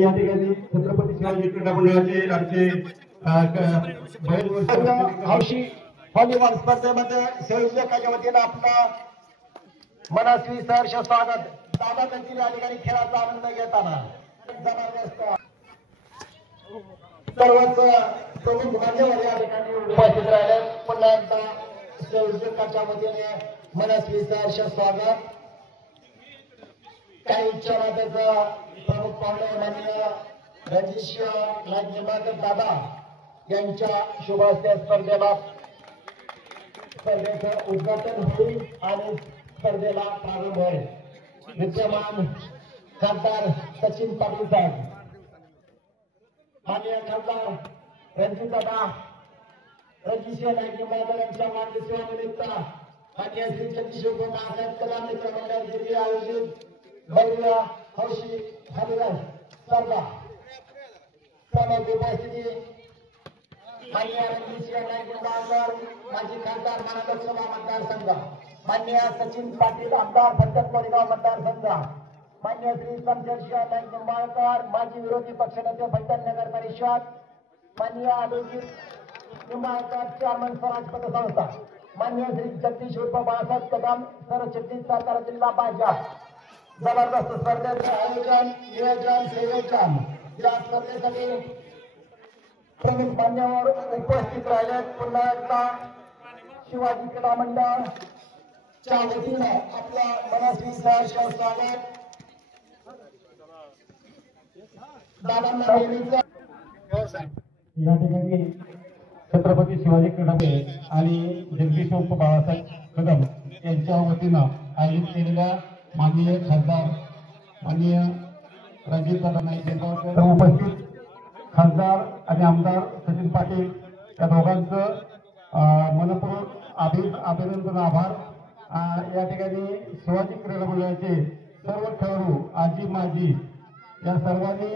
या ठिकाणी छत्रपती शिवाजी क्रीडा मंडळाचे आमचे हौशी व्हॉलीबॉल स्पर्धेमध्ये संयोजकाच्या वतीनं आपला मनस्वी सहर्ष स्वागत. दादा देखील या ठिकाणी खेळाचा आनंद घेताना जबरदस्त सर्वच प्रमुख मान्यवर या ठिकाणी उपस्थित राहिले. पुन्हा एकदा संयोजकाच्या वतीने मनस्वी सहर्ष स्वागत. काही क्षणातच प्रमुख पाहुणे माननीय रणजित नाईक निंबाळकर दादा यांच्या शुभ हस्ते स्पर्धेचं उद्घाटन होईल आणि स्पर्धेला प्रारंभ होईल. विद्यमान खासदार सचिन पाटील साहेब, माननीय खासदार रणजित नाईक निंबाळकर यांच्या वाढदिवसानिमित्त माननीय श्री जगदीश बाळासाहेब कदम मित्र मंडळ दिल्ली आयोजित भव्य हौशी व्हॉलीबॉल स्पर्धा प्रमुख उपस्थिती माननीय रणजित नाईक निंबाळकर माजी खासदार माणा लोकसभा मतदारसंघ, माननीय सचिन पाटील आमदार फलटण कोरेगाव मतदारसंघ, माननीय श्री शमशेर नाईक निंबाळकर माजी विरोधी पक्षनेते फलटण नगर परिषद, माननीय अभिजित निंबाळकर चेअरमन स्वराज पतसंस्था, माननीय श्री जगदीश बाळासाहेब कदम सरचिटणीस सातारा जिल्हा भाजप. जबरदस्त स्पर्धेचं आयोजन नियोजन संयोजन या स्पर्धेसाठी प्रमुख मान्यवर उपस्थित राहिले. पुन्हा एकदा शिवाजी क्रीडा मंडळ च्या वतीने आपल्या मनस्वी सहर्ष स्वागत. दादांना या ठिकाणी छत्रपती शिवाजी क्रीडा आणि जगदीश बाळासाहेब कदम यांच्या वतीनं आयोजित केलेल्या माननीय खासदार माननीय रणजित नाईक निंबाळकर उपस्थित खासदार आणि आमदार सचिन पाटील या दोघांचं मनपूर्वक अभिनंदन आभार. या ठिकाणी शिवाजी क्रीडा मंडळाचे सर्व खेळाडू आजी माजी या सर्वांनी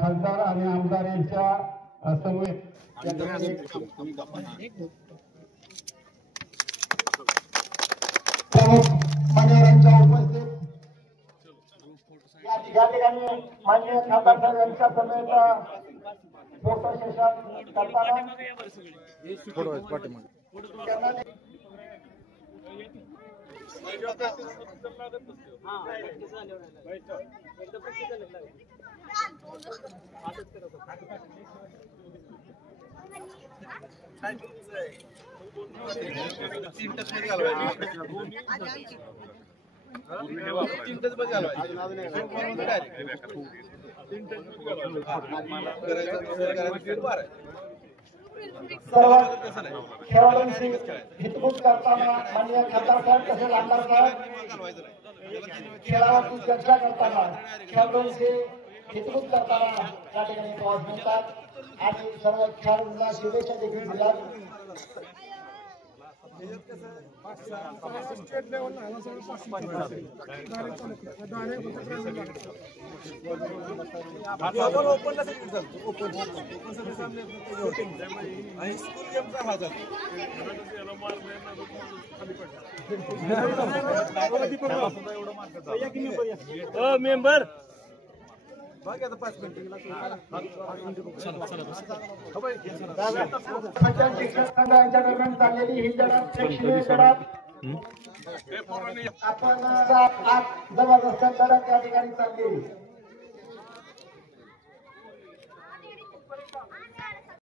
खासदार आणि आमदार यांच्या समवेत मान्यवरांच्या उपस्थित या ठिकाणी माननीय खासदार साहेब यांच्या समेत फोटो सेशन करताना सर्व खेळाडूंशी हितगुज करताना माननीय खासदार साहेब तसेच आमदार साहेब खेळावरती चर्चा करताना खेळाडूंशी हितगुज करताना या ठिकाणी प्रवास म्हणतात आणि सर्व खेळाडूंना शुभेच्छा देखील दिल्यात. मेंबर शिक्षकांच्या दरम्यान चाललेली ही लढत प्रेक्षणीय लढत आपण जबरदस्त लढत या ठिकाणी चालली.